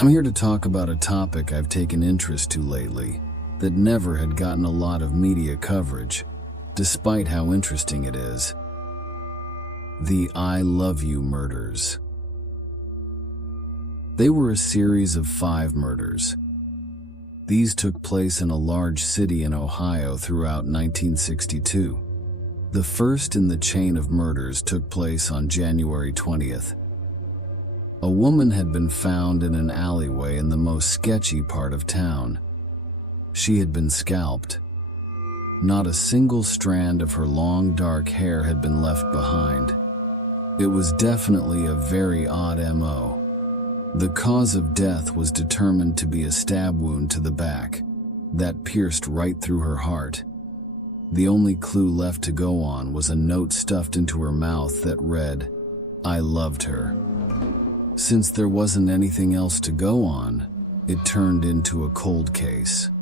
I'm here to talk about a topic I've taken interest to lately that never had gotten a lot of media coverage, despite how interesting it is. The ILoveYouMurders. They were a series of 5 murders. These took place in a large city in Ohio throughout 1962. The first in the chain of murders took place on January 20th. A woman had been found in an alleyway in the most sketchy part of town. She had been scalped. Not a single strand of her long dark hair had been left behind. It was definitely a very odd MO. The cause of death was determined to be a stab wound to the back that pierced right through her heart. The only clue left to go on was a note stuffed into her mouth that read, "I loved her." Since there wasn't anything else to go on, it turned into a cold case.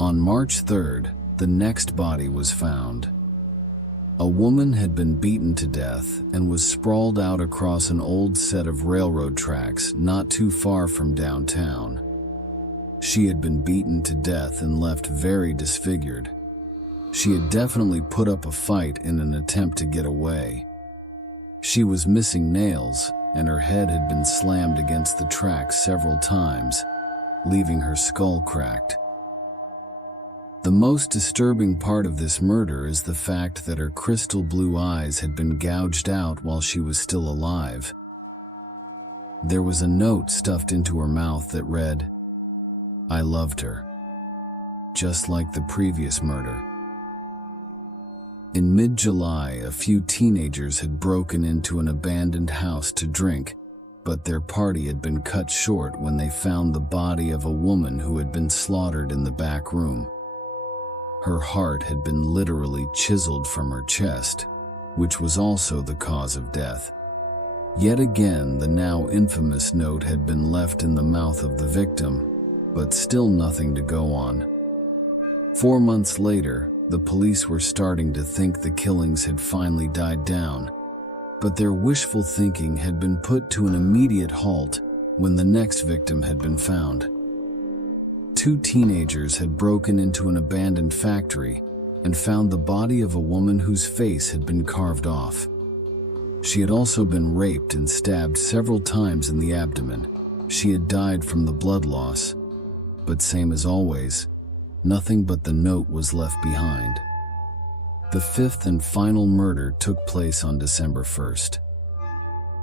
On March 3rd, the next body was found. A woman had been beaten to death and was sprawled out across an old set of railroad tracks not too far from downtown. She had been beaten to death and left very disfigured. She had definitely put up a fight in an attempt to get away. She was missing nails, and her head had been slammed against the tracks several times, leaving her skull cracked. The most disturbing part of this murder is the fact that her crystal blue eyes had been gouged out while she was still alive. There was a note stuffed into her mouth that read, "I loved her," just like the previous murder. In mid-July, a few teenagers had broken into an abandoned house to drink, but their party had been cut short when they found the body of a woman who had been slaughtered in the back room. Her heart had been literally chiseled from her chest, which was also the cause of death. Yet again, the now infamous note had been left in the mouth of the victim, but still nothing to go on. 4 months later, the police were starting to think the killings had finally died down, but their wishful thinking had been put to an immediate halt when the next victim had been found. 2 teenagers had broken into an abandoned factory and found the body of a woman whose face had been carved off. She had also been raped and stabbed several times in the abdomen. She had died from the blood loss, but same as always, nothing but the note was left behind. The 5th and final murder took place on December 1st.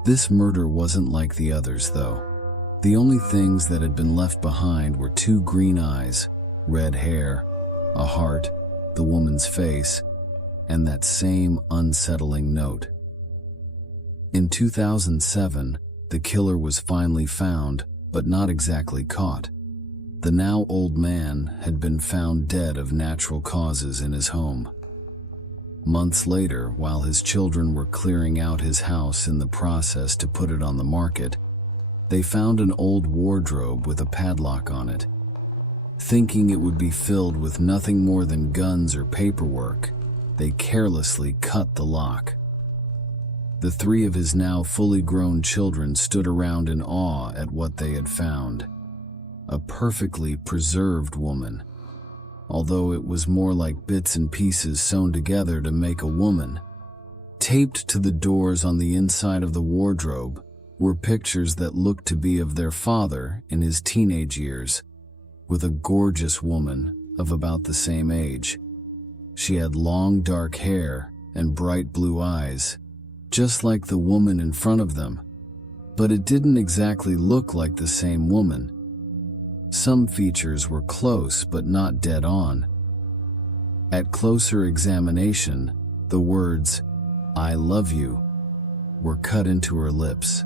This murder wasn't like the others, though. The only things that had been left behind were 2 green eyes, red hair, a heart, the woman's face, and that same unsettling note. In 2007, the killer was finally found, but not exactly caught. The now old man had been found dead of natural causes in his home. Months later, while his children were clearing out his house in the process to put it on the market, they found an old wardrobe with a padlock on it. Thinking it would be filled with nothing more than guns or paperwork, they carelessly cut the lock. The 3 of his now fully grown children stood around in awe at what they had found. A perfectly preserved woman, although it was more like bits and pieces sewn together to make a woman. Taped to the doors on the inside of the wardrobe were pictures that looked to be of their father in his teenage years, with a gorgeous woman of about the same age. She had long dark hair and bright blue eyes, just like the woman in front of them, but it didn't exactly look like the same woman. Some features were close but not dead on. At closer examination, the words, "I love you," were cut into her lips.